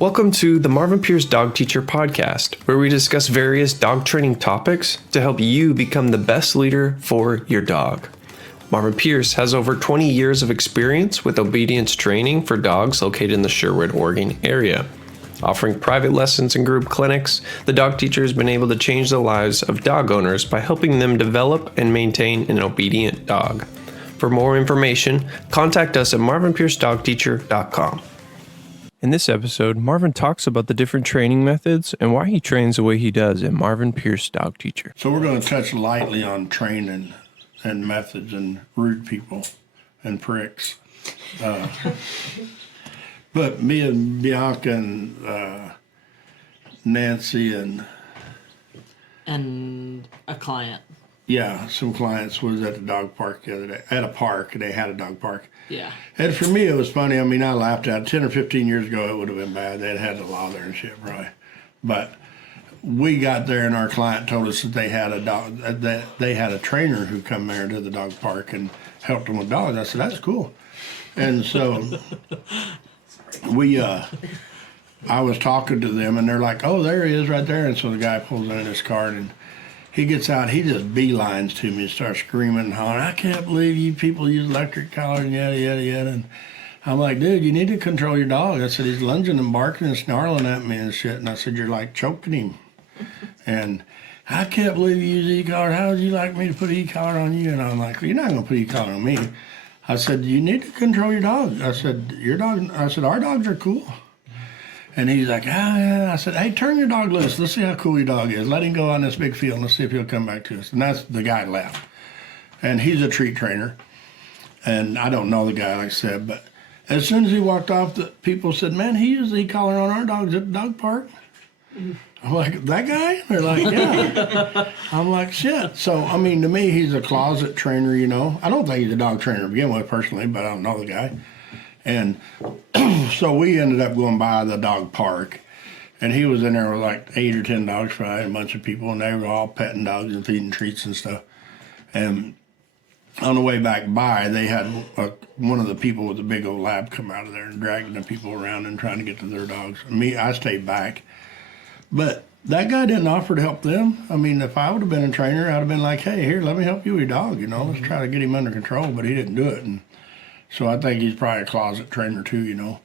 Welcome to the Marvin Pierce Dog Teacher podcast, where we discuss various dog training topics to help you become the best leader for your dog. Marvin Pierce has over 20 years of experience with obedience training for dogs located in the Sherwood, Oregon area. Offering private lessons and group clinics, the dog teacher has been able to change the lives of dog owners by helping them develop and maintain an obedient dog. For more information, contact us at marvinpiercedogteacher.com. In this episode, Marvin talks about the different training methods and why he trains the way he does at Marvin Pierce Dog Teacher. So we're going to touch lightly on training and methods and rude people and pricks. But me and Bianca and Nancy and a client. Yeah, some clients was at the dog park the other day. At a park, they had a dog park. Yeah. And for me, it was funny. I mean, I laughed at it. 10 or 15 years ago, it would have been bad. They'd had the law there and shit, probably. But we got there, and our client told us that they had a dog. That they had a trainer who come there to the dog park and helped them with dogs. I said, that's cool. And so I was talking to them, and they're like, "Oh, there he is, right there." And so the guy pulls in his cart and he gets out, he just beelines to me and starts screaming and hollering, "I can't believe you people use electric collars and yada, yada, yada." And I'm like, "Dude, you need to control your dog." I said, "He's lunging and barking and snarling at me and shit." And I said, "You're like choking him." And "I can't believe you use e-collar. How would you like me to put e-collar on you?" And I'm like, "You're not going to put e-collar on me." I said, "You need to control your dog." I said, "Our dogs are cool." And he's like, "Ah, yeah." I said, "Hey, turn your dog loose. Let's see how cool your dog is. Let him go on this big field and let's see if he'll come back to us." And that's the guy left. And he's a treat trainer. And I don't know the guy, like I said, but as soon as he walked off, the people said, "Man, he used the e-collar on our dogs at the dog park." I'm like, "That guy?" They're like, "Yeah." I'm like, "Shit." So, I mean, to me, he's a closet trainer, you know. I don't think he's a dog trainer to begin with, personally, but I don't know the guy. And so we ended up going by the dog park, and he was in there with like 8 or 10 dogs, probably, a bunch of people, and they were all petting dogs and feeding treats and stuff. And on the way back by, they had one of the people with the big old lab come out of there and dragging the people around and trying to get to their dogs. Me, I stayed back. But that guy didn't offer to help them. I mean, if I would have been a trainer, I'd have been like, "Hey, here, let me help you with your dog, you know, let's try to get him under control." But he didn't do it. And so I think he's probably a closet trainer too, you know.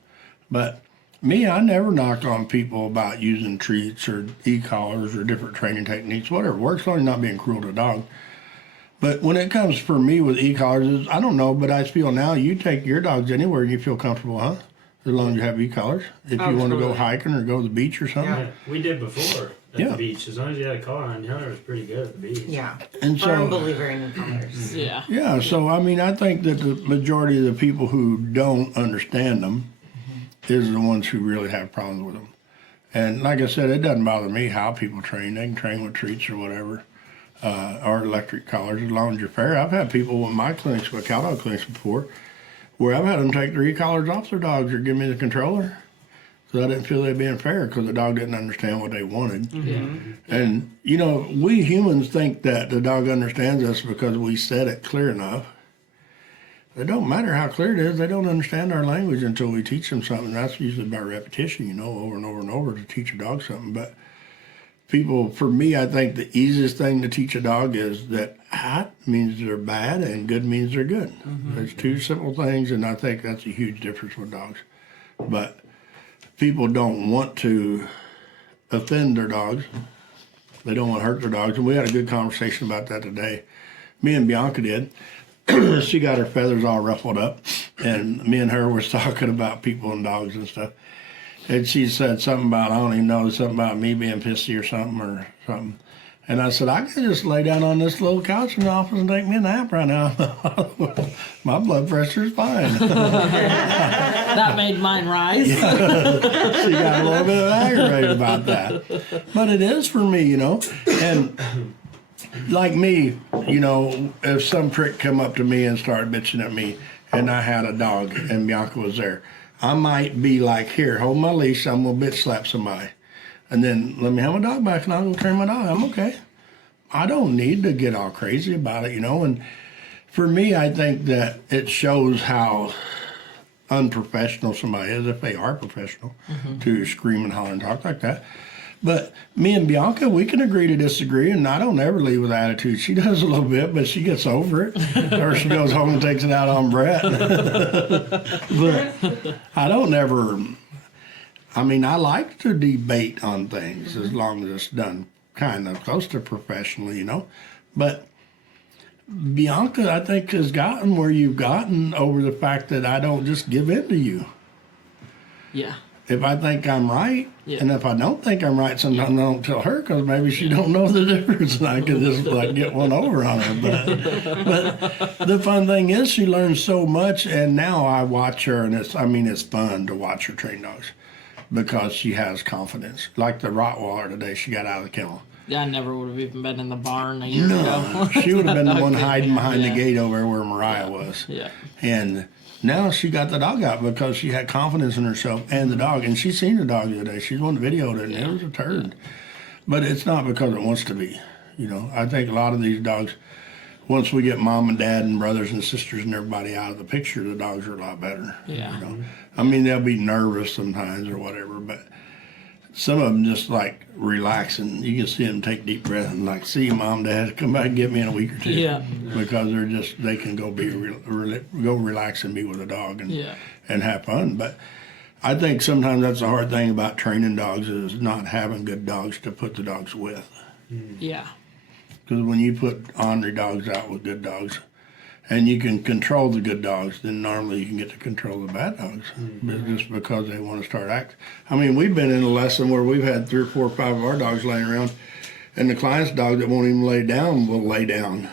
But me, I never knock on people about using treats or e-collars or different training techniques, whatever works, as long as you're not being cruel to a dog. But when it comes for me with e-collars, I don't know, but I feel now you take your dogs anywhere and you feel comfortable, huh? As long as you have e-collars. If you want to go hiking or go to the beach or something. Yeah, we did before at the beach. As long as you had a collar on, Hunter was pretty good at the beach. Yeah. And so, Firm believer in colors. Yeah. yeah, so I mean, I think that the majority of the people who don't understand them is the ones who really have problems with them. And like I said, it doesn't bother me how people train. They can train with treats or whatever, or electric collars, as long as you're fair. I've had people with my clinics, with cow dog clinics before, where I've had them take their e-collars off their dogs or give me the controller. So I didn't feel they were being fair because the dog didn't understand what they wanted. Mm-hmm. And, you know, we humans think that the dog understands us because we said it clear enough. It don't matter how clear it is. They don't understand our language until we teach them something. That's usually by repetition, you know, over and over and over to teach a dog something. But people, for me, I think the easiest thing to teach a dog is that hot means they're bad and good means they're good. Mm-hmm. There's two simple things, and I think that's a huge difference with dogs. But people don't want to offend their dogs. They don't want to hurt their dogs. And we had a good conversation about that today. Me and Bianca did. She got her feathers all ruffled up, and me and her was talking about people and dogs and stuff. And she said something about, I don't even know, something about me being pissy or something. And I said, "I could just lay down on this little couch in the office and take me a nap right now. My blood pressure is fine." That made mine rise. She got a little bit aggravated about that. But it is for me, you know. And like me, you know, if some prick come up to me and started bitching at me and I had a dog and Bianca was there, I might be like, "Here, hold my leash, I'm going to bitch slap somebody. And then let me have my dog back and I'll go train my dog. I'm okay." I don't need to get all crazy about it, you know. And for me, I think that it shows how unprofessional somebody is, if they are professional, to scream and holler and talk like that. But me and Bianca, we can agree to disagree, and I don't ever leave with attitude. She does a little bit, but she gets over it. Or she goes home and takes it out on Brett. But I don't ever, I mean, I like to debate on things as long as it's done kind of close to professionally, But Bianca, I think, has gotten where you've gotten over the fact that I don't just give in to you. Yeah. If I think I'm right, Yeah. and if I don't think I'm right, sometimes I don't tell her because maybe she don't know the difference, and I can just get one over on her. But the fun thing is, she learns so much, and now I watch her, and it's fun to watch her train dogs because she has confidence. Like the Rottweiler today, she got out of the kennel. Yeah, I never would have even been in the barn a year ago. She would have been the one hiding behind Yeah. the gate over where Mariah was. Yeah. And now she got the dog out because she had confidence in herself and the dog. And she's seen the dog the other day. She's the one that videoed it, and it was a turd. But it's not because it wants to be. I think a lot of these dogs, once we get mom and dad and brothers and sisters and everybody out of the picture, the dogs are a lot better. Yeah. I mean, they'll be nervous sometimes or whatever, but some of them just like relaxing. You can see them take deep breaths and like, see you, mom, dad, come back and get me in a week or two. Yeah. Because they can go go relax and be with a dog and have fun. But I think sometimes that's the hard thing about training dogs is not having good dogs to put the dogs with. Yeah. Because when you put ornery dogs out with good dogs, and you can control the good dogs, then normally you can get to control the bad dogs. But just because they want to start acting. I mean, we've been in a lesson where we've had 3 or 4 or 5 of our dogs laying around, and the client's dog that won't even lay down will lay down.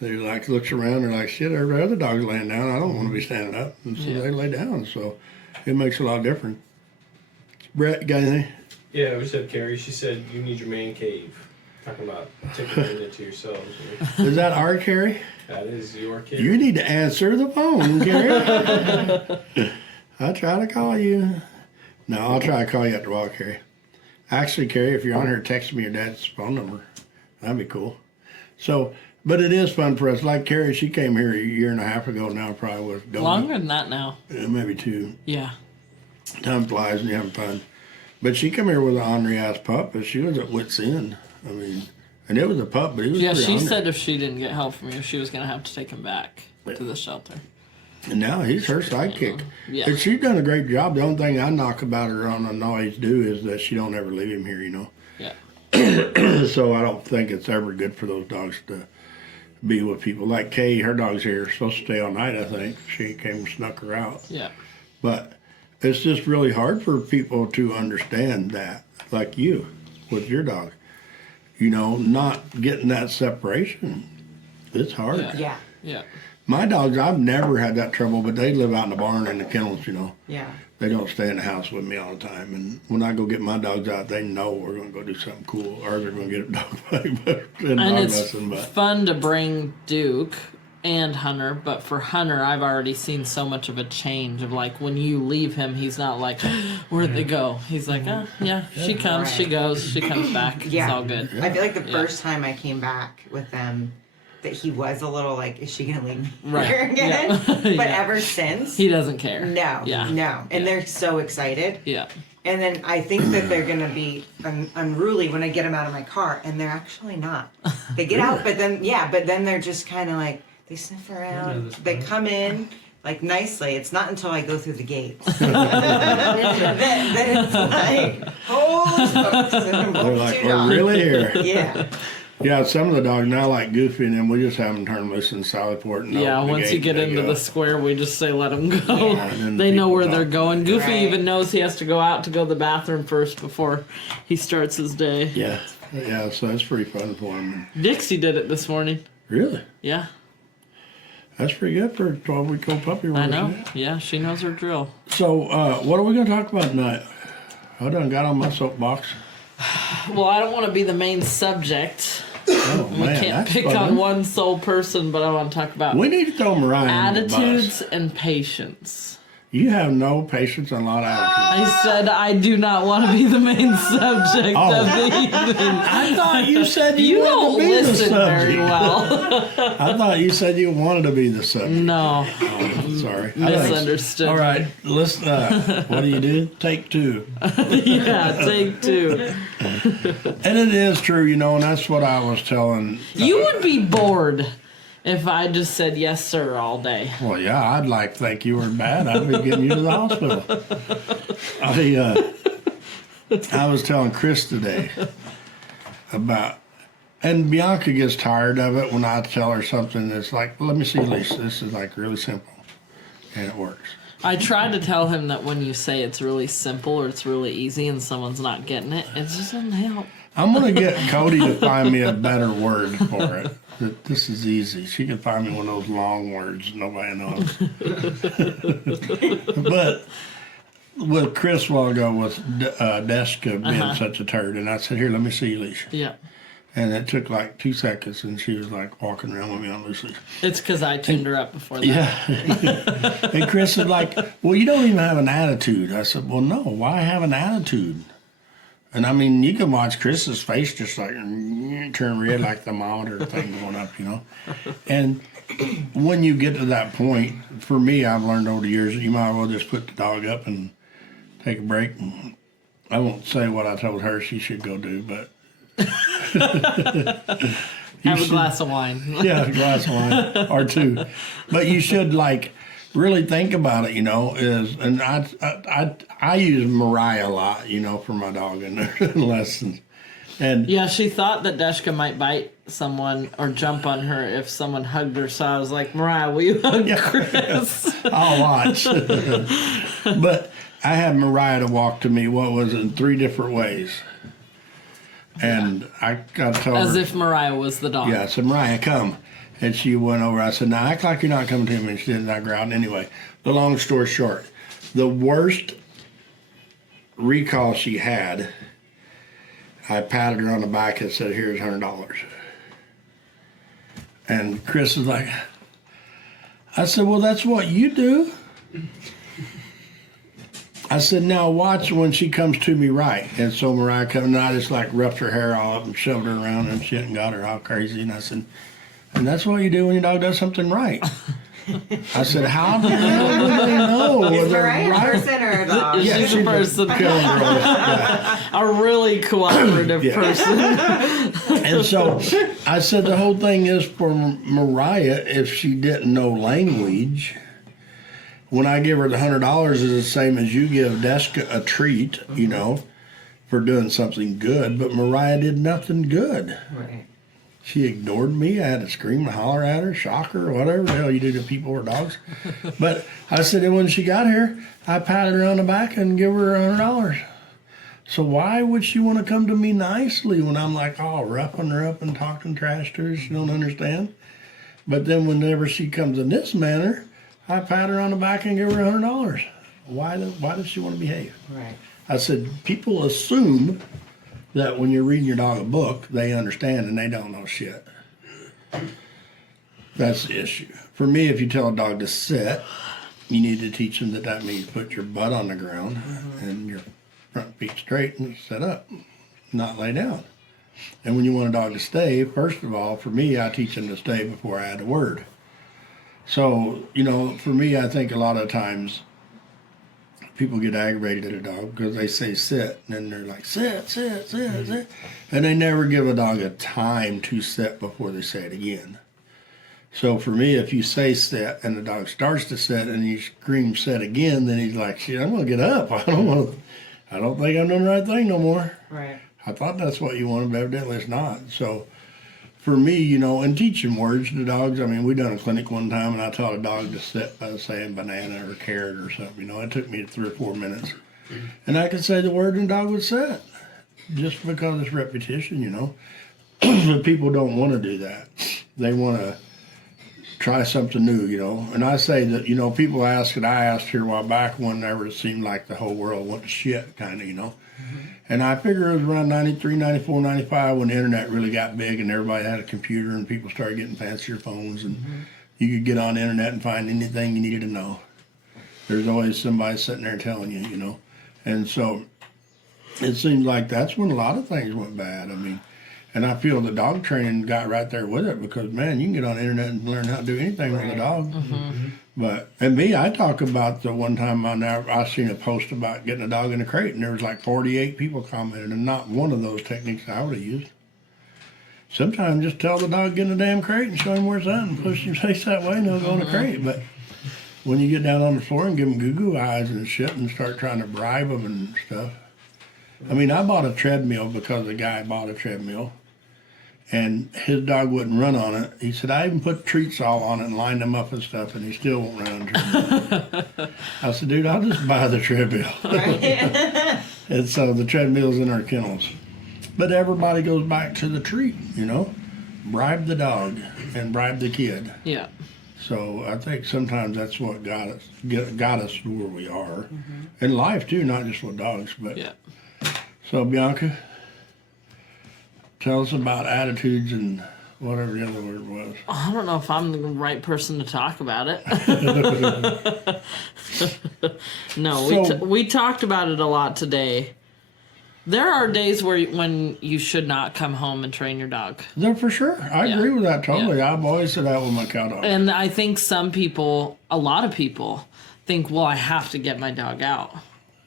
They like looks around, they're like, shit, every other dog's laying down. I don't want to be standing up. And so they lay down. So it makes a lot of difference. Brett, you got anything? Yeah, we said Carrie. She said you need your man cave. Talking about taking it into yourselves. Is that our Carrie? That is your kid. You need to answer the phone, Carrie. I'll try to call you. No, I'll try to call you after a while, Carrie. Actually, Carrie, if you're on here, text me your dad's phone number. That'd be cool. So, but it is fun for us. Like Carrie, she came here a year and a half ago now, probably with Longer than that now. maybe 2. Yeah. Time flies and you're having fun. But she come here with an ornery ass pup, but she was at wit's end. I mean, and it was a pup, but he was Yeah, pretty she ornery. said if she didn't get help from you, she was going to have to take him back to the shelter. And now he's her sidekick. Yeah. And she's done a great job. The only thing I knock about her on and always do is that she don't ever leave him here, Yeah. So I don't think it's ever good for those dogs to be with people. Like Kay, her dog's here, supposed to stay all night, I think. She came and snuck her out. Yeah. But it's just really hard for people to understand that, like you with your dog. Not getting that separation. It's hard. Yeah. Yeah. My dogs, I've never had that trouble, but they live out in the barn in the kennels, Yeah. They don't stay in the house with me all the time. And when I go get my dogs out, they know we're going to go do something cool, or they're going to get a dog fight. And it's fun to bring Duke and Hunter, but for Hunter, I've already seen so much of a change of like when you leave him, he's not like, where'd they go? He's like, oh, yeah, she comes, she goes, she comes back. Yeah. It's all good. I feel like the first time I came back with them, that he was a little like, is she gonna leave me Right. here again? Yeah. But Yeah. ever since, He doesn't care. no, Yeah. and they're so excited. Yeah. And then I think that they're gonna be unruly when I get them out of my car, and they're actually not. They get out, but then they're just kind of like they sniff around. They come in. Like nicely, it's not until I go through the gates. then it's like, holy smokes, and They're like, two we're dogs. really here. Yeah. Yeah, some of the dogs now, like Goofy and them, we just have them turn loose in Sallyport. And Yeah, open the once gate you get and they into go. the square, we just say let them go. Yeah. And then They know people where talk. they're going. Goofy Right. even knows he has to go out to go to the bathroom first before he starts his day. Yeah, so that's pretty fun for them. Dixie did it this morning. Really? Yeah, That's pretty good for a 12-week-old puppy. I know. isn't it? Yeah, she knows her drill. So, what are we going to talk about tonight? I done got on my soapbox. Well, I don't want to be the main subject. Oh, We man, can't that's pick fun. on one sole person, but I want to talk about We need to throw Mariah under the bus. attitudes and patience. You have no patience and a lot of attitude. I said I do not want to be the main subject of the evening. I thought you said You wanted don't to be the listen subject. very well. I thought you said you wanted to be the subject. No, Oh, sorry. misunderstood. All right, listen. What do? Take two. Yeah, take two. And it is true, and that's what I was telling. You would be bored if I just said yes, sir, all day. Well, yeah, I'd like to think you were bad. I'd be getting you to the hospital. I was telling Chris today about, and Bianca gets tired of it when I tell her something that's like, let me see, Lisa, this is like really simple, and it works. I tried to tell him that when you say it's really simple or it's really easy and someone's not getting it, it just doesn't help. I'm going to get Cody to find me a better word for it. That this is easy. She can find me one of those long words nobody knows. But with Chris a while ago with Deska being such a turd, and I said, here, let me see you, Leash. Yeah. And it took like 2 seconds, and she was like walking around with me on loose leash. It's because I tuned her up before that. Yeah. And Chris is like, well, you don't even have an attitude. I said, well, no, why have an attitude? And I mean, you can watch Chris's face just like turn red like the thermometer thing going up, And when you get to that point, for me, I've learned over the years that you might as well just put the dog up and take a break. And I won't say what I told her she should go do, but Have a glass of wine. Yeah, a glass of wine or two. But you should really think about it, and I use Mariah a lot, for my dog in their lessons. And yeah, she thought that Deshka might bite someone or jump on her if someone hugged her, so I was like, Mariah, will you hug Chris? I'll watch. But I had Mariah to walk to me, in 3 different ways. And I got told As her, if Mariah was the dog. yeah, I said, Mariah, come. And she went over. I said, now act like you're not coming to me. And she did, and I growled. Anyway, the long story short, the worst recall she had, I patted her on the back and said, here's $100. And Chris was like, I said, well, that's what you do. I said, now watch when she comes to me right. And so Mariah comes, and I just roughed her hair all up and shoved her around and shit and got her all crazy. And I said, and that's what you do when your dog does something right. I said, how the hell do they know? Is Mariah a person or a dog? Yeah, She's a person. Yeah. A really cooperative person. And so I said the whole thing is for Mariah, if she didn't know language, when I give her the $100 is the same as you give Deska a treat, for doing something good. But Mariah did nothing good. Right. She ignored me. I had to scream and holler at her, shock her, whatever the hell you do to people or dogs. But I said, and when she got here, I patted her on the back and give her $100. So why would she want to come to me nicely when I'm roughing her up and talking trash to her? She don't understand. But then whenever she comes in this manner, I pat her on the back and give her $100. Why does she want to behave? Right. I said, people assume that when you're reading your dog a book, they understand, and they don't know shit. That's the issue. For me, if you tell a dog to sit, you need to teach them that means put your butt on the ground and your front feet straight and sit up, not lay down. And when you want a dog to stay, first of all, for me, I teach them to stay before I add a word. So, for me, I think a lot of times people get aggravated at a dog because they say sit, and then they're like, sit, sit, sit, sit. And they never give a dog a time to sit before they say it again. So for me, if you say sit and the dog starts to sit and you scream sit again, then he's like, shit, I'm going to get up. I don't think I'm doing the right thing no more. Right. I thought that's what you wanted, but evidently it's not. So for me, and teaching words to dogs, we done a clinic one time and I taught a dog to sit by saying banana or carrot or something, it took me 3 or 4 minutes. And I could say the word and the dog would sit just because it's repetition, But people don't want to do that. They want to try something new, And I say that, people ask, and I asked here a while back, whenever it seemed like the whole world went to shit, kind of, Mm-hmm. And I figure it was around 93, 94, 95 when the internet really got big and everybody had a computer and people started getting fancier phones and you could get on the internet and find anything you needed to know. there's always somebody sitting there telling you, you know. And so it seems like that's when a lot of things went bad. I mean, and I feel the dog training got right there with it because, man, you can get on the internet and learn how to do anything with a dog. But, and me, I talk about the one time I seen a post about getting a dog in a crate, and there was like 48 people commented, and not one of those techniques I would have used. Sometimes just tell the dog get in the damn crate and show him where it's at and push him face that way and he'll go in the crate. But when you get down on the floor and give them goo-goo eyes and shit and start trying to bribe them and stuff. I mean, I bought a treadmill because the guy bought a treadmill. And his dog wouldn't run on it. He said, I even put treats all on it and lined them up and stuff, and he still won't run on the treadmill. I said, dude, I'll just buy the treadmill. And so the treadmill's in our kennels. But everybody goes back to the treat, you know? Bribe the dog and bribe the kid. Yeah. So I think sometimes that's what got us to where we are. In life, too, not just with dogs. But Yeah. So, Bianca, tell us about attitudes and whatever the other word was. I don't know if I'm the right person to talk about it. No, we talked about it a lot today. There are days when you should not come home and train your dog. No, for sure. I agree with that totally. Yeah. I've always said that with my cow dog. And I think some people, a lot of people, think, well, I have to get my dog out.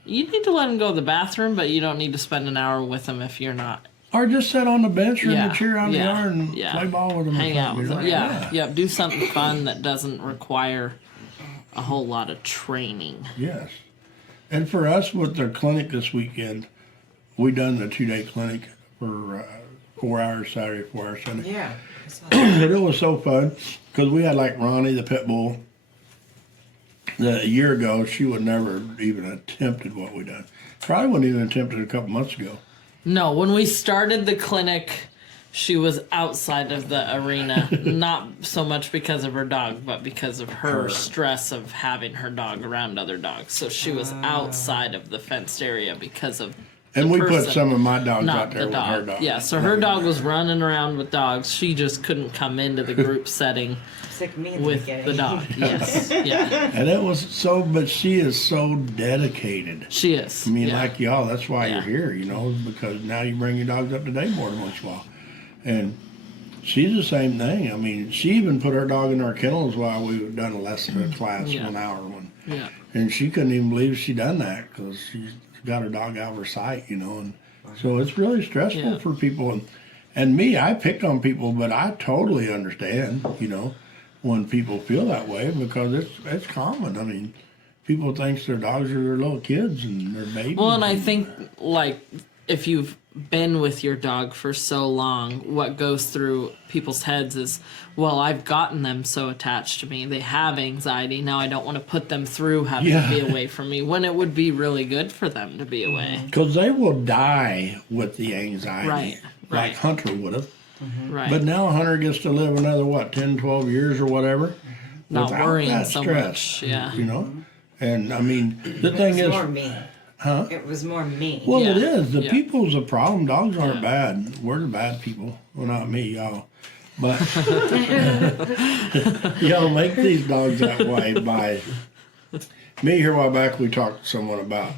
You need to let him go to the bathroom, but you don't need to spend an hour with him if you're not. Or just sit on the bench or in the chair out in the yard and play ball with him. Hang out with him. Yeah. Do something fun that doesn't require a whole lot of training. Yes. And for us with the clinic this weekend, we done the 2-day clinic for 4 hours Saturday, 4 hours Sunday. Yeah. And it was so fun because we had like Ronnie, the pit bull. A year ago, she would never even attempted what we done. Probably wouldn't even attempted a couple months ago. No, when we started the clinic, she was outside of the arena. Not so much because of her dog, but because of her stress of having her dog around other dogs. So she was outside of the fenced area because of And we person, put some of my dogs not out there the with dog. her dog. Yeah, so her dog was running around with dogs. She just couldn't come into the group setting with the dog. Yes, yeah. And it was so, but she is so dedicated. She is. I mean, like y'all, that's why you're here, you know, because now you bring your dogs up to date more once in a while. And she's the same thing. I mean, she even put her dog in our kennels while we done a lesson, a class, 1 hour one. Yeah. And she couldn't even believe she done that because she's got her dog out of her sight, you know. And so it's really stressful for people. And me, I pick on people, but I totally understand, you know, when people feel that way because it's common. I mean, people think their dogs are their little kids and their babies. Well, and I think, like, if you've been with your dog for so long, what goes through people's heads is, well, I've gotten them so attached to me. They have anxiety. Now I don't want to put them through having to be away from me when it would be really good for them to be away. Because they will die with the anxiety. Right. Like Hunter would have. Right. But now Hunter gets to live another, 10, 12 years or whatever. Not worrying that so stress, much. Yeah. You know? And, I mean, the thing is... more me. Huh? It was more me. Well, it is. The people's the problem. Dogs aren't bad. We're the bad people. Well, not me, y'all. But y'all make these dogs that way by... Me, here a while back, we talked to someone about...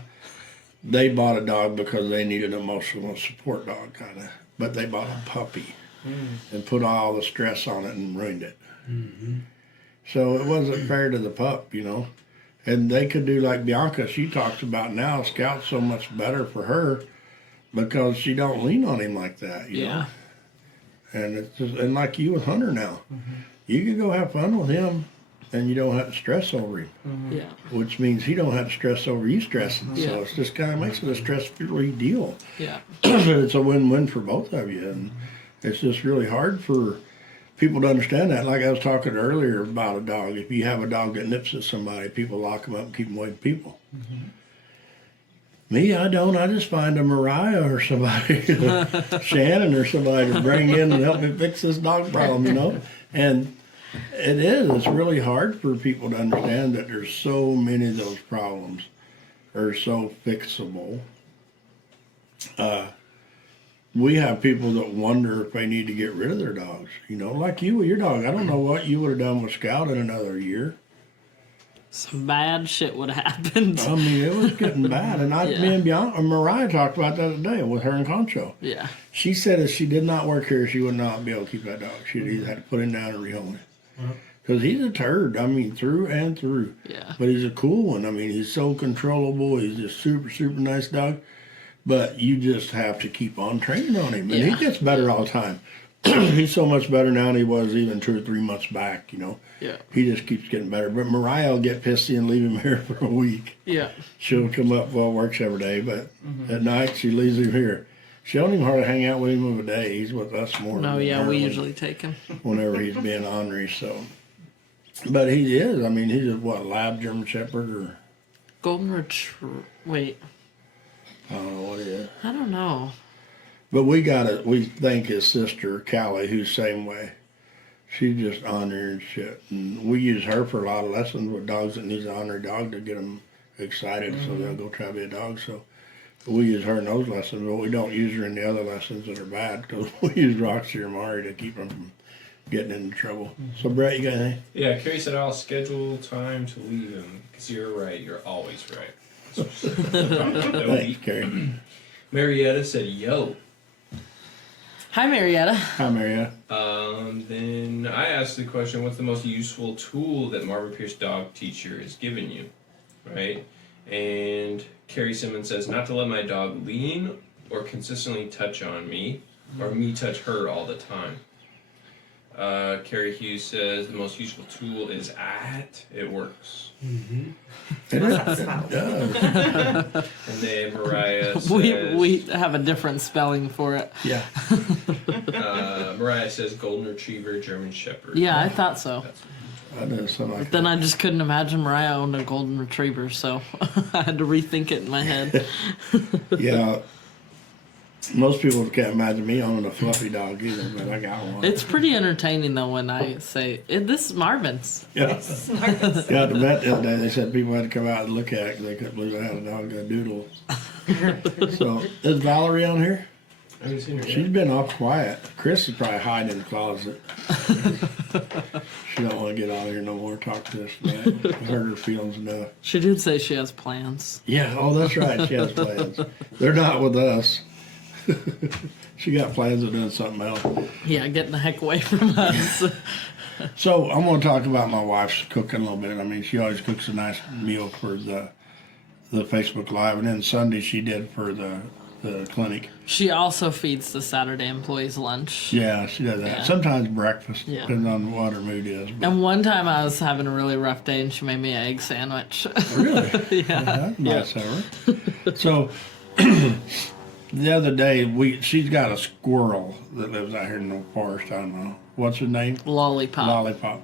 They bought a dog because they needed an emotional support dog, kind of. But they bought a puppy and put all the stress on it and ruined it. So it wasn't fair to the pup, you know. And they could do like Bianca, she talks about now, Scout's so much better for her because she don't lean on him like that, you know. And it's just, and like you with Hunter now, you can go have fun with him and you don't have to stress over him. Yeah. Which means he don't have to stress over you stressing. So it's just kind of makes it a stress-free deal. Yeah. It's a win-win for both of you. And it's just really hard for people to understand that. Like I was talking earlier about a dog. If you have a dog that nips at somebody, people lock them up and keep them away from people. Me, I don't. I just find a Mariah or somebody, Shannon or somebody to bring in and help me fix this dog problem, you know? And it is. It's really hard for people to understand that there's so many of those problems are so fixable. We have people that wonder if they need to get rid of their dogs. You know, like you with your dog. I don't know what you would have done with Scout in another year. some bad shit would have happened. I mean, it was getting bad. And me and Bianca, Mariah talked about that today with her and Concho. Yeah. She said if she did not work here, she would not be able to keep that dog. She'd either have to put him down or rehome him. Because he's a turd. I mean, through and through. Yeah. But he's a cool one. I mean, he's so controllable. He's just super, super nice dog. But you just have to keep on training on him. And he gets better all the time. He's so much better now than he was even 2 or 3 months back, you know. Yeah. He just keeps getting better. But Mariah will get pissy and leave him here for a week. Yeah. She'll come up, works every day, but at night she leaves him here. She don't even hardly hang out with him of a day. He's with us more. No, yeah, we usually take him. Whenever he's being ornery, so. But he is. I mean, he's a, lab German Shepherd or? Golden Retriever. Wait. I don't know what he is. I don't know. But we thank his sister, Callie, who's same way. She's just ornery and shit. And we use her for a lot of lessons with dogs that needs an ornery dog to get them excited so they'll go try to be a dog. So we use her in those lessons, but we don't use her in the other lessons that are bad because we use Roxy or Mari to keep them from getting into trouble. So Brett, you got anything? Yeah, Carrie said I'll schedule time to leave him because you're right. You're always right. Thanks, Carrie. Marietta said, yo. Hi, Marietta. Hi, Maria. Then I asked the question, what's the most useful tool that Marvin Pierce Dog Teacher has given you? Right? And Carrie Simmons says, not to let my dog lean or consistently touch on me or me touch her all the time. Carrie Hughes says, the most useful tool is it works. Mm-hmm. And then Mariah says... We have a different spelling for it. Yeah. Mariah says Golden Retriever, German Shepherd. Yeah, I thought so. I know something like Then I just couldn't imagine Mariah owned a Golden Retriever, so I had to rethink it in my head. Yeah. Most people can't imagine me owning a fluffy dog either, but I got one. It's pretty entertaining, though, when I say, this is Marvin's. Yeah. Yeah, at the vet the other day, they said people had to come out and look at it because they couldn't believe I had a dog, a doodle. So, is Valerie on here? I haven't seen her yet. She's been all quiet. Chris is probably hiding in the closet. She don't want to get out of here no more, talk to us tonight. I heard her feelings enough. She did say she has plans. Yeah, oh, that's right. She has plans. They're not with us. She got plans of doing something else. Yeah, getting the heck away from us. So I'm going to talk about my wife's cooking a little bit. I mean, she always cooks a nice meal for the Facebook Live, and then Sunday she did for the clinic. She also feeds the Saturday employees lunch. Yeah, she does that. Yeah. Sometimes breakfast, Yeah. depending on what her mood is. But And one time I was having a really rough day and she made me an egg sandwich. really? Yeah. That's nice of her. So the other day, she's got a squirrel that lives out here in the forest. I don't know. What's her name? Lollipop. Lollipop.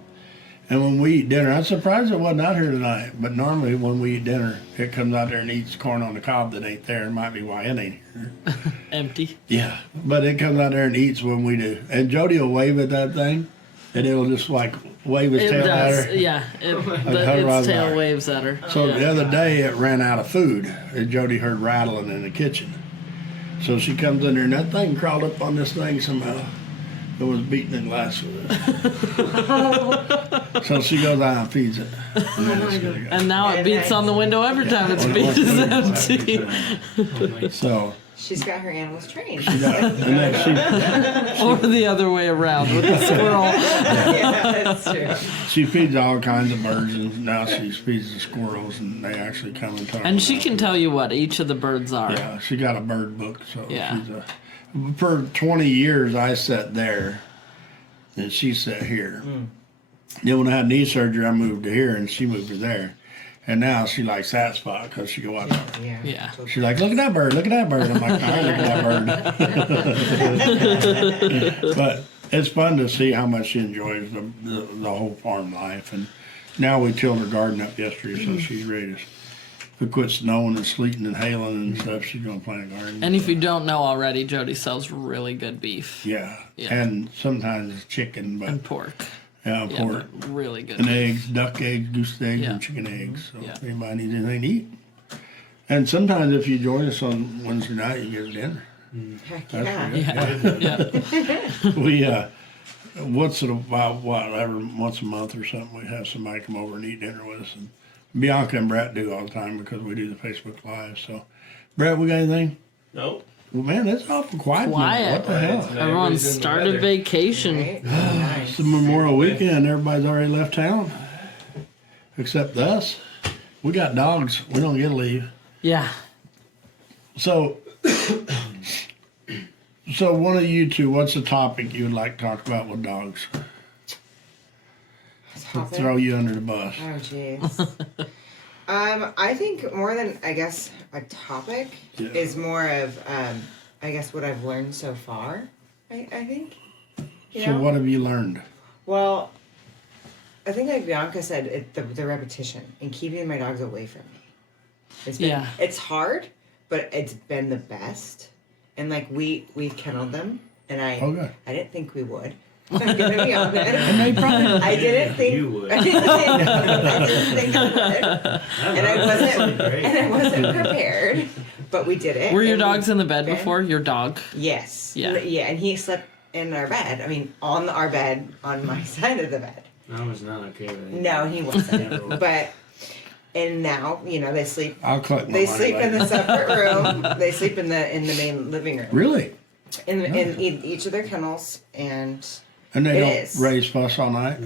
And when we eat dinner, I'm surprised it wasn't out here tonight, but normally when we eat dinner, it comes out there and eats corn on the cob that ain't there. It might be why it ain't here. Empty. Yeah, but it comes out there and eats when we do. And Jody will wave at that thing, and it'll just like wave its It tail at does. her. Yeah. Its tail waves at her. So Yeah. the other day it ran out of food, and Jody heard rattling in the kitchen. So she comes in there, and that thing crawled up on this thing somehow. It was beating the glass with it. So she goes out and feeds it. And then it's gonna go. And now it beats on the window every time its beak is empty. So She's got her animals trained. and then Or the other way around with the squirrel. Yeah, that's true. she feeds all kinds of birds, and now she feeds the squirrels, and they actually come and talk. And she can tell you what each of the birds are. Yeah, she got a bird book, so Yeah. for 20 years I sat there, and she sat here. Then when I had knee surgery, I moved to here, and she moved to there. And now she likes that spot because she can watch it. Yeah. She's like, look at that bird, look at that bird. I'm like, all right, look at that bird. But it's fun to see how much she enjoys the whole farm life. And now we tilled her garden up yesterday, so she's ready to. If it quits snowing and sleeting and hailing and stuff, she's going to plant a garden. And if you don't know already, Jody sells really good beef. Yeah. Yeah. And sometimes it's chicken, but And pork. yeah, Yeah, pork. but really good And beef. eggs, duck eggs, goose eggs, Yeah. and chicken eggs. So Yeah. if anybody needs anything to eat. And sometimes if you join us on Wednesday night, you get a dinner. Heck That's yeah. pretty good. Yeah. We once a month or something, we have somebody come over and eat dinner with us, and Bianca and Brett do all the time because we do the Facebook Live. So, Brett, we got anything? Nope. Well, man, that's awful quiet. now. Quiet. What the hell? Everyone started vacation. Right? It's the Memorial Weekend. Everybody's already left town, except us. We got dogs. We don't get to leave. Yeah. So, one of you two, what's the topic you would like to talk about with dogs? Topic? Throw you under the bus. Oh, jeez. I think more than, I guess, a topic is more of, I guess, what I've learned so far, I think. You So know? what have you learned? Well, I think like Bianca said, the repetition and keeping my dogs away from me. It's been, it's hard, but it's been the best. And like we kenneled them, and I didn't think we would. I'm gonna be honest. I didn't think you would. I didn't think I would, and I wasn't prepared. But we did it. Were your dogs in the bed before? Your dog? Yes. Yeah. Yeah, and he slept in our bed. I mean, on our bed, on my side of the bed. I was not okay with it. No, he wasn't. But and now, they sleep. I'll collect my They money sleep in later. the separate room. They sleep in the main living room. Really? In each of their kennels, and And they It don't is. raise fuss all night?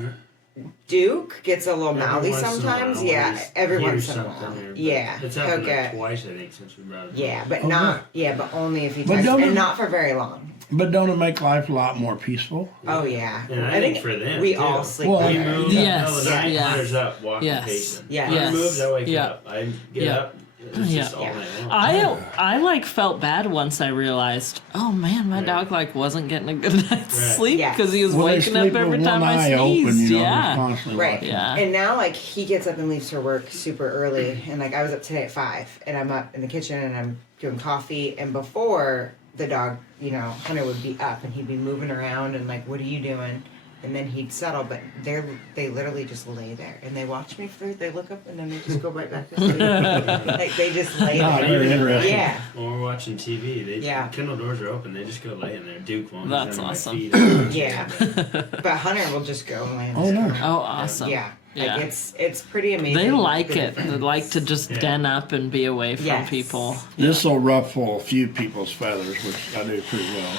Duke gets a little mouthy once in a sometimes. while, Yeah, he's- every hears once in a while. something there, but Yeah, It's happened he'll like get. twice, I think, since we brought it Yeah, home. but Oh, not. good. Yeah, but only if he But texts, don't and it- not for very long. But don't it make life a lot more peaceful? Oh yeah, And I think for them, we too. all sleep Well, We better. moved Yes, in the middle of the night, yeah. Hunter's up, walking, Yes. pacing. Yeah. Hunter Yes. moves, I wake Yeah. up. I get Yeah. up. It's Yeah. just all Yeah. night long. I like felt bad once I realized, oh man, my dog like wasn't getting a good night's Right. sleep Yes. because he was Well, they waking up sleep every with time one I eye sneezed. open, just Yeah. constantly Right. watching. Yeah. And now, like, he gets up and leaves for work super early. And, like, I was up today at 5. And I'm up in the kitchen and I'm doing coffee. And before the dog, Hunter would be up and he'd be moving around and, like, what are you doing? And then he'd settle. But they literally just lay there. And they watch me they look up and then they just go right back to sleep. Like, they just lay Not there. very interesting. Yeah. When we're watching TV, Yeah. kennel doors are open. They just go lay in there. Duke won't. That's He's under awesome. my feet. Yeah. But Hunter will just go and lay in Oh, his no. car. Oh, awesome. Yeah. Yeah. Like, it's pretty amazing. They like the it. They difference. like to just Yeah. den up and be away from Yes. people. This will ruffle a few people's feathers, which I do pretty well.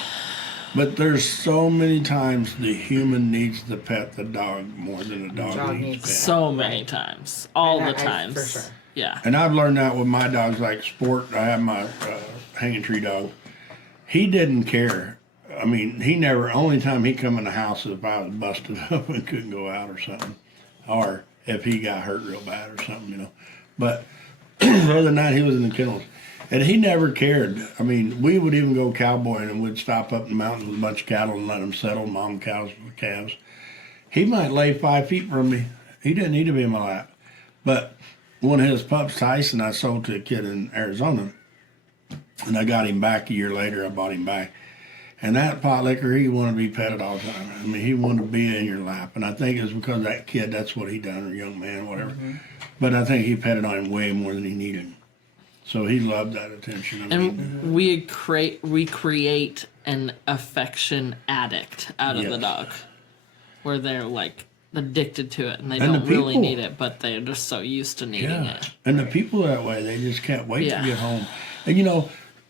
But there's so many times the human needs to pet the dog more than the dog needs pet. So many times. All I know, the times. for sure. Yeah. And I've learned that with my dogs, like Sport. I have my hanging tree dog. He didn't care. I mean, he never. Only time he come in the house is if I was busted up and couldn't go out or something, or if he got hurt real bad or something, But other than that, he was in the kennels, and he never cared. I mean, we would even go cowboying and we'd stop up in the mountains with a bunch of cattle and let them settle, mom cows with calves. He might lay 5 feet from me. He didn't need to be in my lap. But one of his pups, Tyson, I sold to a kid in Arizona, and I got him back a year later. I bought him back. And that pot licker, he wanted to be petted all the time. I mean, he wanted to be in your lap. And I think it's because that kid, that's what he done, or young man, whatever. Mm-hmm. But I think he petted on him way more than he needed. So he loved that attention. I mean, And we create an affection addict out of the Yes. dog. Where they're like addicted to it and they And the don't really people- need it, but they're just so used to needing yeah. it. And the people that way, they just can't wait Yeah. to get home.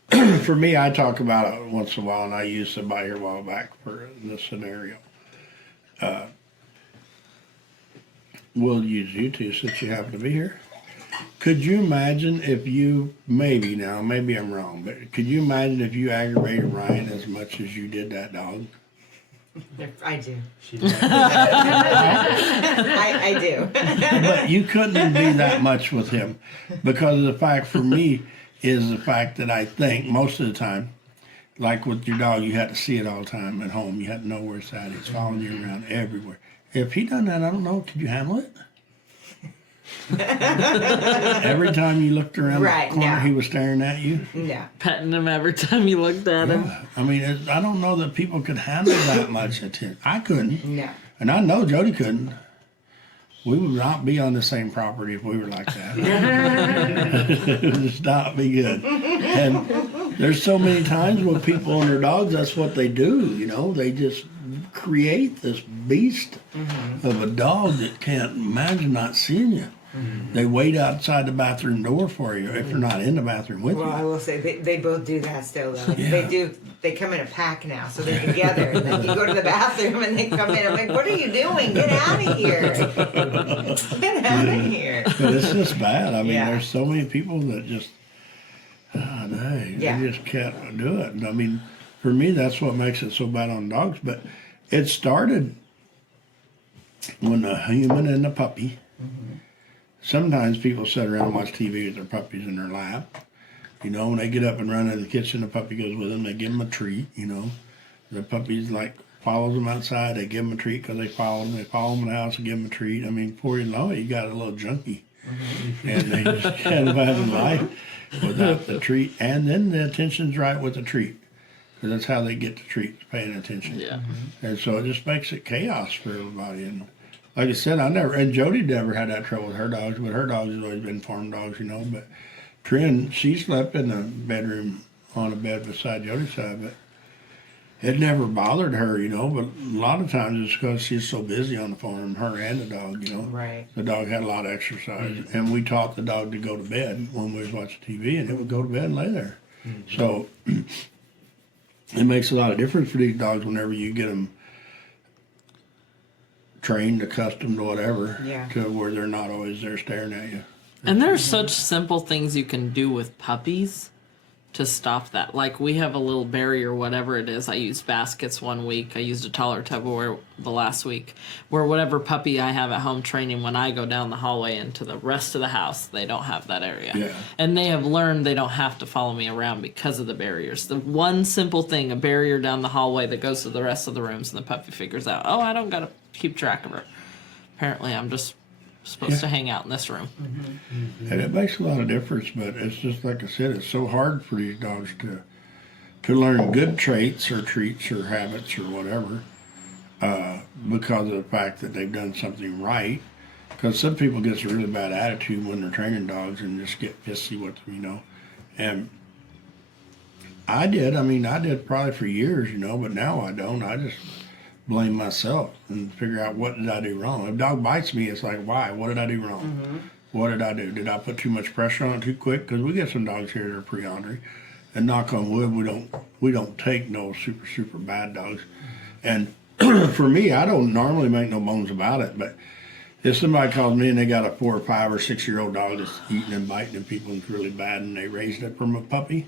And for me, I talk about it once in a while, and I used somebody here a while back for this scenario. We'll use you two since you happen to be here. Could you imagine if you, maybe I'm wrong, but could you imagine if you aggravated Ryan as much as you did that dog? I do. She does. I do. But you couldn't be that much with him because the fact for me is the fact that I think most of the time, like with your dog, you had to see it all the time at home. You had to know where it's at. It's following you around everywhere. If he done that, I don't know. Could you handle it? Every time you looked around Right, the corner, no. he was staring at you. No. Petting him every time you looked at him. I mean, I don't know that people could handle that much attention. I couldn't. No. And I know Jody couldn't. We would not be on the same property if we were like that. It would just not be good. And there's so many times with people and their dogs, that's what they do, They just create this beast of a dog that can't imagine not seeing you. They wait outside the bathroom door for you if they're not in the bathroom with Well, I you. will say they both do that still though. Yeah. They do. They come in a pack now, so they're together. And then you go to the bathroom and they come in. I'm like, what are you doing? Get out of here! Get out of here! But it's just bad. I mean, Yeah. there's so many people that just, they Yeah. just can't do it. And I mean, for me, that's what makes it so bad on dogs. But it started when the human and the puppy. Sometimes people sit around and watch TV with their puppies in their lap. You know, when they get up and run in the kitchen, the puppy goes with them. They give them a treat, you know. The puppy's like follows them outside. They give them a treat because they follow them. They follow them in the house and give them a treat. I mean, before you know it, you got a little junkie. And they just can't imagine life without the treat. And then the attention's right with the treat. Because that's how they get the treats, paying attention. Yeah. And so it just makes it chaos for everybody. And like I said, Jody never had that trouble with her dogs, but her dogs have always been farm dogs, you know. But Trin, she slept in the bedroom on a bed beside Jody's side, but it never bothered her, you know. But a lot of times it's because she's so busy on the farm, her and the dog, you know. Right. The dog had a lot of exercise, and we taught the dog to go to bed when we was watching TV, and it would go to bed and lay there. So it makes a lot of difference for these dogs whenever you get them trained, accustomed to whatever, Yeah. to where they're not always there staring at you. And there's such simple things you can do with puppies to stop that. Like we have a little barrier, whatever it is. I used baskets one week. I used a taller Tupperware the last week. Where whatever puppy I have at home training, when I go down the hallway into the rest of the house, they don't have that area. Yeah. And they have learned they don't have to follow me around because of the barriers. The one simple thing, a barrier down the hallway that goes to the rest of the rooms, and the puppy figures out, oh, I don't got to keep track of her. Apparently, I'm just supposed to hang out in this room. And it makes a lot of difference, but it's just like I said, it's so hard for these dogs to learn good traits or treats or habits or whatever because of the fact that they've done something right. Because some people get a really bad attitude when they're training dogs and just get pissy with them, you know. And I did probably for years, you know, but now I don't. I just blame myself and figure out what did I do wrong. If a dog bites me, it's like, why? What did I do wrong? What did I do? Did I put too much pressure on it too quick? Because we get some dogs here that are pretty ornery, and knock on wood, we don't take no super bad dogs. And for me, I don't normally make no bones about it, but if somebody calls me and they got a 4 or 5 or 6 year old dog that's eating and biting and people and it's really bad and they raised it from a puppy,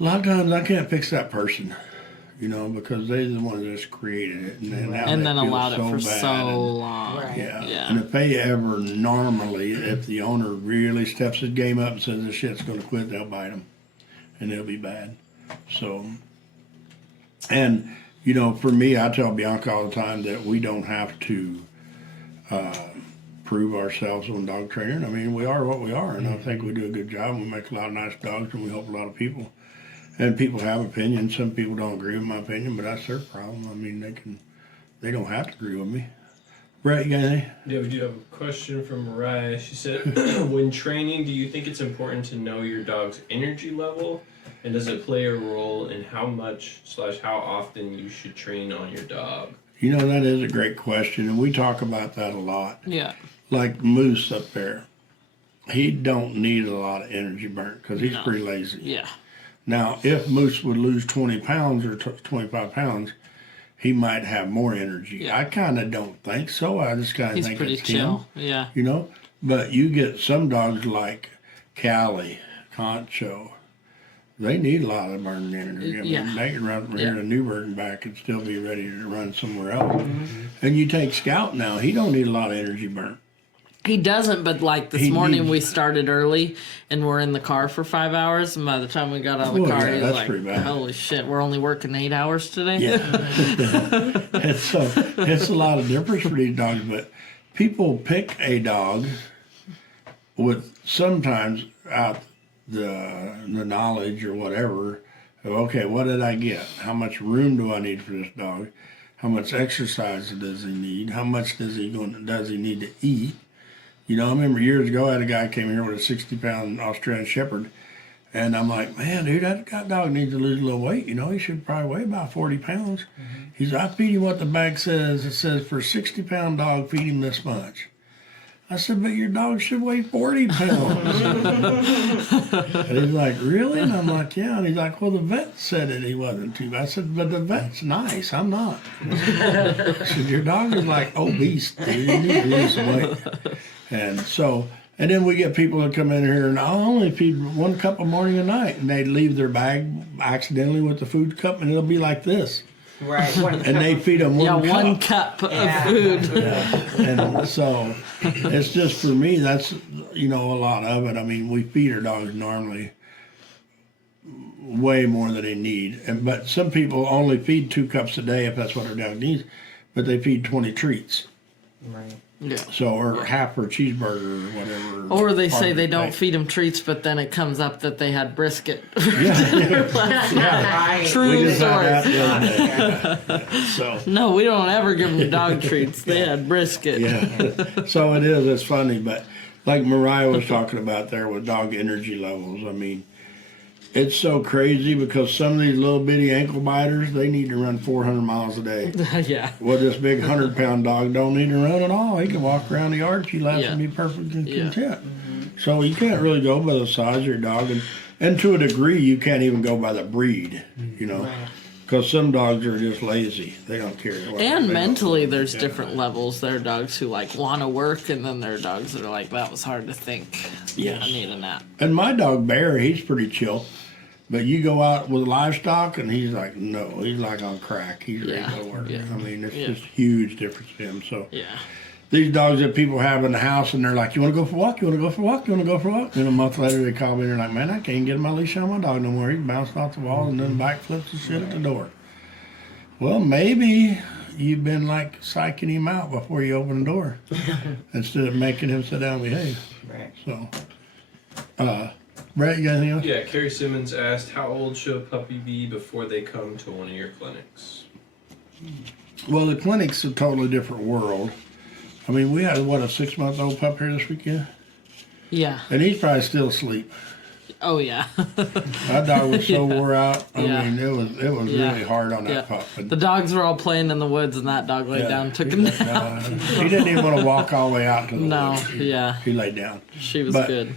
a lot of times I can't fix that person. You know, because they're the ones that's created it, and then allowed it for bad. so long. Right. Yeah. And if they ever normally, if the owner really steps his game up and says this shit's going to quit, they'll bite them, and it'll be bad. So, and you know, for me, I tell Bianca all the time that we don't have to prove ourselves on dog training. I mean, we are what we are, and I think we do a good job. We make a lot of nice dogs, and we help a lot of people. And people have opinions. Some people don't agree with my opinion, but that's their problem. I mean, they don't have to agree with me. Brett, you got anything? Yeah, we do have a question from Mariah. She said, when training, do you think it's important to know your dog's energy level? And does it play a role in how much / how often you should train on your dog? You know, that is a great question, and we talk about that a lot. Yeah. Like Moose up there, he don't need a lot of energy burnt because he's No. pretty lazy. Yeah. Now, if Moose would lose 20 pounds or 25 pounds, he might have more energy. Yeah. I kind of don't think so. I just kind of He's think pretty it's chill. him, Yeah. you know. But you get some dogs like Callie, Concho. They need a lot of burning energy. I mean, Yeah. they can run from here to Newburgh and back and still be ready to run somewhere else. And you take Scout now; he don't need a lot of energy burnt. He doesn't, but like this He morning needs- we started early and we're in the car for 5 hours, and by the time we got out of the Well, car, yeah, he was that's like, pretty bad. holy shit, we're only working 8 hours today? Yeah. And so it's a lot of difference for these dogs, but people pick a dog with sometimes out the knowledge or whatever of, okay, what did I get? How much room do I need for this dog? How much exercise does he need? How much does he need to eat? You know, I remember years ago I had a guy came here with a 60-pound Australian Shepherd, and I'm like, man, dude, that dog needs to lose a little weight. You know, he should probably weigh about 40 pounds. He's, I feed him what the bag says. It says for a 60-pound dog, feed him this much. I said, but your dog should weigh 40 pounds. And he's like, really? And I'm like, yeah. And he's like, well, the vet said it. He wasn't too bad. I said, but the vet's nice. I'm not. I said, your dog is like obese, dude. You need to lose some weight. And so, and then we get people that come in here and I'll only feed 1 cup a morning and night. And they leave their bag accidentally with the food cup and it'll be like this. Right. And they feed them 1 cup. Yeah, 1 cup of food. Yeah. And so it's just for me, that's, a lot of it. I mean, we feed our dogs normally way more than they need. But some people only feed 2 cups a day if that's what their dog needs, but they feed 20 treats. Right. Yeah. So, or half per cheeseburger or whatever. Or they say they don't feed them treats, but then it comes up that they had brisket. Yeah. True We just story. had that the other day. So. No, we don't ever give them dog treats. They had brisket. Yeah. So it is. It's funny, but like Mariah was talking about there with dog energy levels. I mean, it's so crazy because some of these little bitty ankle biters, they need to run 400 miles a day. Yeah. Well, this big 100-pound dog don't need to run at all. He can walk around the yard. She lets him be perfectly content. So you can't really go by the size of your dog, and to a degree, you can't even go by the breed. Because some dogs are just lazy. They don't care. And mentally, there's different levels. There are dogs who want to work, and then there are dogs that are like, that was hard to think. Yes. I need a nap. And my dog Barry, he's pretty chill. But you go out with livestock, and he's like, no, he's like on crack. He's ready to work. Yeah. I mean, it's just huge difference in him. So Yeah. these dogs that people have in the house, and they're like, you want to go for a walk? You want to go for a walk? You want to go for a walk? And a month later, they call me, and they're like, man, I can't get my leash on my dog no more. He bounced off the wall and then backflips and shit at the door. Well, maybe you've been like psyching him out before you open the door instead of making him sit down and behave. Right. So, Brett, you got anything else? Yeah, Carrie Simmons asked, how old should a puppy be before they come to one of your clinics? Well, the clinic's a totally different world. I mean, we had, a 6-month-old pup here this weekend? Yeah. And he's probably still asleep. Oh, yeah. That dog was so wore out. I mean, it was Yeah. really hard on that Yeah. pup. But The dogs were all playing in the woods, and that dog laid down and took a nap. he didn't even want to walk all the way out to the No, woods. yeah. He laid down. She was But good.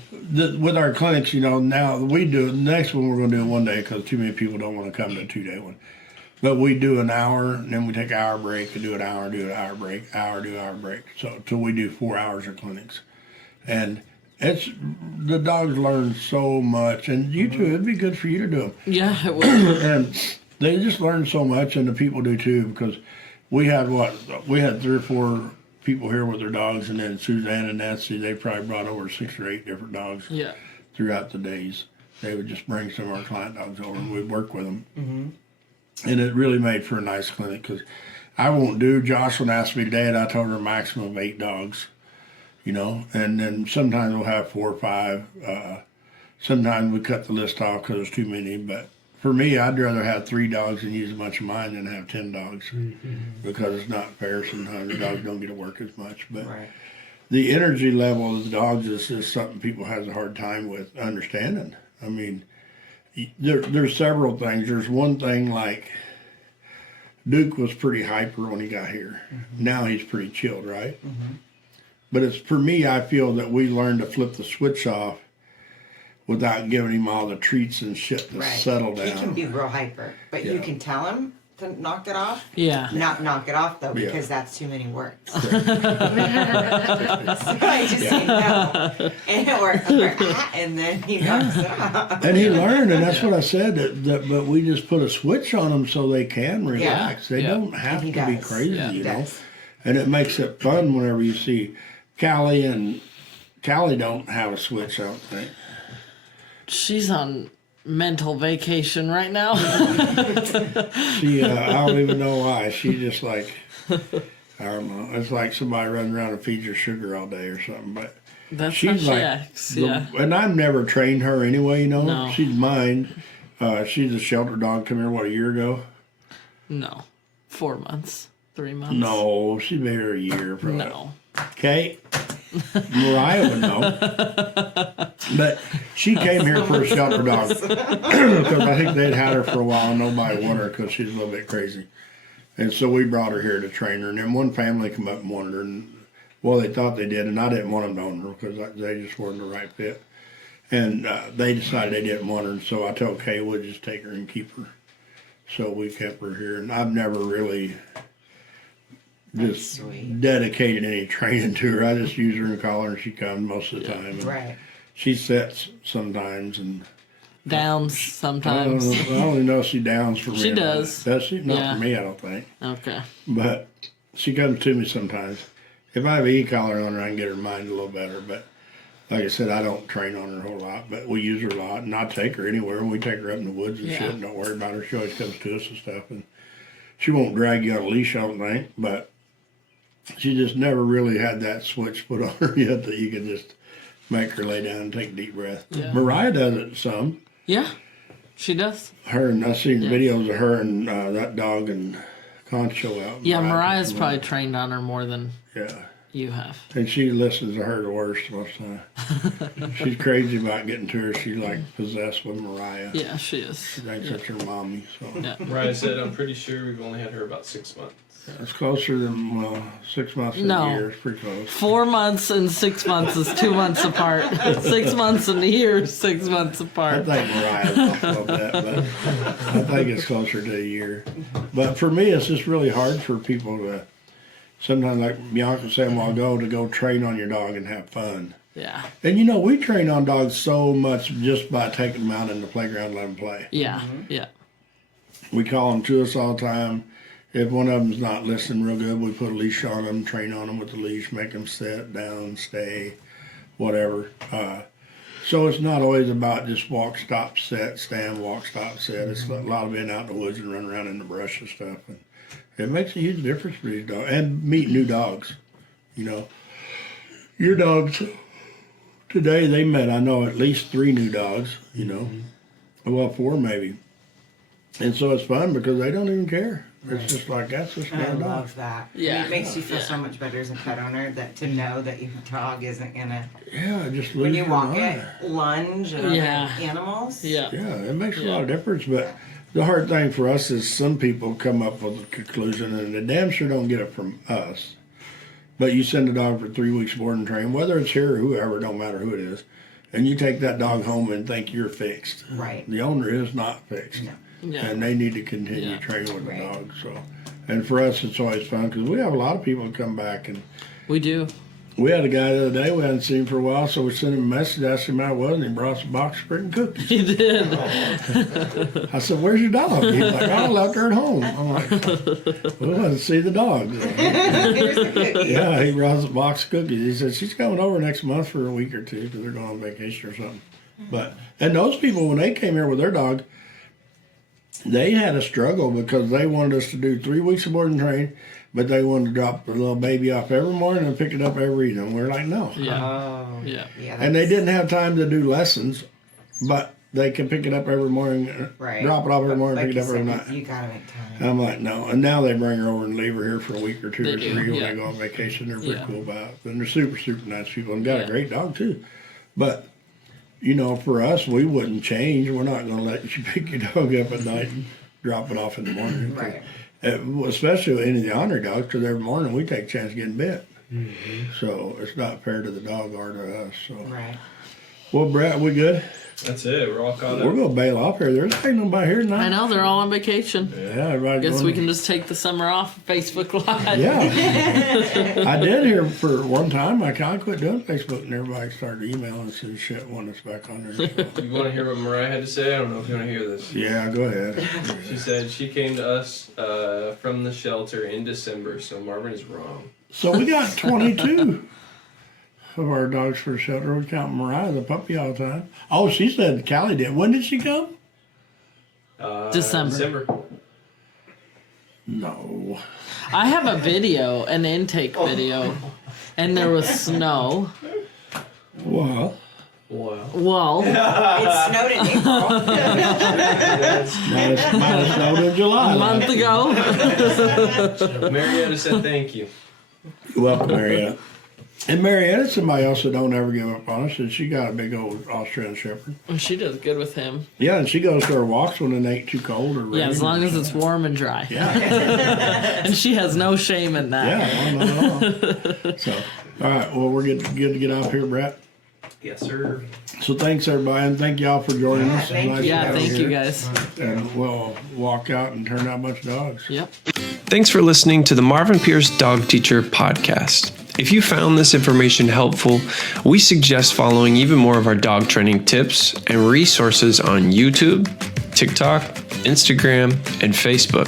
with our clinics, now we do, the next one we're going to do in one day because too many people don't want to come to a 2-day one. But we do an hour, and then we take an hour break, and do an hour break, do hour break. So till we do 4 hours of clinics. And the dogs learn so much, and you too, it'd be good for you to do them. Yeah, it was. And they just learn so much, and the people do too, because we had 3 or 4 people here with their dogs, and then Suzanne and Nancy, they probably brought over 6 or 8 different dogs throughout the days. They would just bring some of our client dogs over, and we'd work with them. Mm-hmm. And it really made for a nice clinic, because Jocelyn asked me today, and I told her a maximum of 8 dogs. And then sometimes we'll have 4 or 5. Sometimes we cut the list off because there's too many. But for me, I'd rather have 3 dogs and use a bunch of mine than have 10 dogs because it's not fair. Sometimes the dogs don't get to work as much. But the energy level of the dogs is just something people have a hard time with understanding. I mean, there's several things. There's one thing like Duke was pretty hyper when he got here. Mm-hmm. Now he's pretty chilled, right? Mm-hmm. But for me, I feel that we learned to flip the switch off without giving him all the treats and shit to settle down. He can be real hyper, but you can tell him to knock it off. Yeah. Not knock it off though, because that's too many words. So I just say no, and then he knocks it off. And he learned, and that's what I said. That but we just put a switch on them so they can relax. They don't have to be crazy, you know. And it makes it fun whenever you see Callie, and Callie don't have a switch, I don't think. She's on mental vacation right now. She, I don't even know why. She just like, I don't know. It's like somebody running around and feeds her sugar all day or something. But That's she's how she like, acts, yeah. And I've never trained her anyway, you know. No. She's mine. She's a shelter dog. Come here, what, a year ago? No. 4 months. 3 months. No, she's been here a year. Probably. No. Okay. Mariah would know. But she came here for a shelter dog because I think they'd had her for a while and nobody wanted her because she's a little bit crazy. And so we brought her here to train her. And then one family come up and wanted her, and Well, they thought they did, and I didn't want them to own her because they just weren't the right fit. And they decided they didn't want her, and so I told Kay we'll just take her and keep her. So we kept her here, and I've never really just dedicated any training to her. I just use her and call her, and she comes most of the time. And Right. she sits sometimes, and Downs sometimes. I don't even know if she downs for me. She or not. does. Does she? Not Yeah. for me, I don't think. Okay. But she comes to me sometimes. If I have an e-collar on her, I can get her mind a little better. But like I said, I don't train on her a whole lot, but we use her a lot, and I take her anywhere. And we take her up in the woods and Yeah. shit, and don't worry about her. She always comes to us and stuff, and she won't drag you on a leash, I don't think. But she just never really had that switch put on her yet that you can just make her lay down and take a deep breath. Yeah. Mariah does it some. Yeah, she does. Her and I've seen videos of her and that dog and Concho out. Yeah, Mariah's probably trained on her more than Yeah. you have. And she listens to her the worst most of the time. She's crazy about getting to her. She's like possessed with Mariah. Yeah, she is. She thinks that's her mommy. So Yeah. Ryan said, I'm pretty sure we've only had her about 6 months. it's closer than 6 months than No. a year. It's pretty close. 4 months and 6 months is 2 months apart. 6 months and a year is 6 months I apart. think Mariah's off a little bit, but I think it's closer to a year. But for me, it's just really hard for people to. Sometimes, like Bianca said a while ago, to go train on your dog and have fun. Yeah. And we train on dogs so much just by taking them out in the playground and let them play. Yeah. Yeah. We call them to us all the time. If one of them's not listening real good, we put a leash on them, train on them with the leash, make them sit down, stay, whatever. So it's not always about just walk, stop, sit, stand, walk, stop, sit. It's a lot of being out in the woods and running around in the brush and stuff. And it makes a huge difference for these dogs. And meet new dogs, Your dogs, today they met, I know, at least 3 new dogs, Well, 4 maybe. And so it's fun because they don't even care. It's just like, that's just I my dog. love that. Yeah. It makes you feel Yeah. so much better as a pet owner to know that your dog isn't gonna, Yeah, just when lose you your walk mind. it, lunge at other Yeah. animals. Yeah. Yeah, it makes a lot of difference. But the hard thing for us is some people come up with a conclusion, and they damn sure don't get it from us. But you send a dog for 3 weeks board and train, whether it's here or whoever, don't matter who it is, and you take that dog home and think you're fixed. Right. The owner is not fixed. No. Yeah. And they need to continue Yeah. training with Right. the dog. So, and for us, it's always fun because we have a lot of people that come back. And We do. we had a guy the other day we hadn't seen for a while, so we sent him a message, asked him how it was, and he brought us a box of freaking cookies. He did. I said, "Where's your dog?" He's like, "I left her at home." I'm like, "We want to see the dog." Here's the cookie. Yeah, he brought us a box of cookies. He said she's coming over next month for a week or two because they're going on vacation or something. And those people, when they came here with their dog, they had a struggle because they wanted us to do 3 weeks of board and train, but they wanted to drop the little baby off every morning and pick it up every evening. We're like, no. Yeah. Oh. Yeah. Yeah. And they that's- didn't have time to do lessons, but they can pick it up every morning, Right. drop it off every But morning, like pick it you up every said, night. You gotta make time. I'm like, no. And now they bring her over and leave her here for a week or 2 They or do, 3 when yeah. they go on vacation. They're pretty Yeah. cool about it. And they're super, super nice people and got Yeah. a great dog too. But, for us, we wouldn't change. We're not going to let you pick your dog up at night and drop it off in the morning. Right. Especially any of the honor dogs, because every morning we take a chance of getting bit. So it's not fair to the dog or to us. So, Right. well, Brett, we good? That's it. We're all caught We're up. going to bail off here. There's ain't nobody here tonight. I know they're all on vacation. Yeah, everybody's Guess going we can just take the summer off Facebook Live. Yeah. I did hear for one time, I kind of quit doing Facebook and everybody started emailing us and shit when it's back on there. So. You want to hear what Mariah had to say? I don't know if you want to hear this. Yeah, go ahead. She said she came to us from the shelter in December, so Marvin is wrong. So we got 22 of our dogs for the shelter. We count Mariah, the puppy, all the time. Oh, she said Callie did. When did she come? December. December. No. I have a video, an intake video, and there was snow. Well, Wow. Well, It snowed in April. might have snowed in July. a month ago. Marietta said thank you. You're welcome, Marietta. And Marianne is somebody else that don't ever give up on us, and she got a big old Australian Shepherd. And she does good with him. Yeah, and she goes to her walks when it ain't too cold or rainy. Yeah, as long as it's warm and dry. Yeah. And she has no shame in that. Yeah, no, not at all. So, all right, well, we're good to get off here, Brett. Yes, sir. So thanks, everybody, and thank y'all for joining us. thank Nice you. to Yeah, have thank you here. guys. And we'll walk out and turn out a bunch of dogs. Yep. Thanks for listening to the Marvin Pierce Dog Teacher podcast. If you found this information helpful, we suggest following even more of our dog training tips and resources on YouTube, TikTok, Instagram, and Facebook.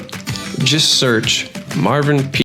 Just search Marvin Pierce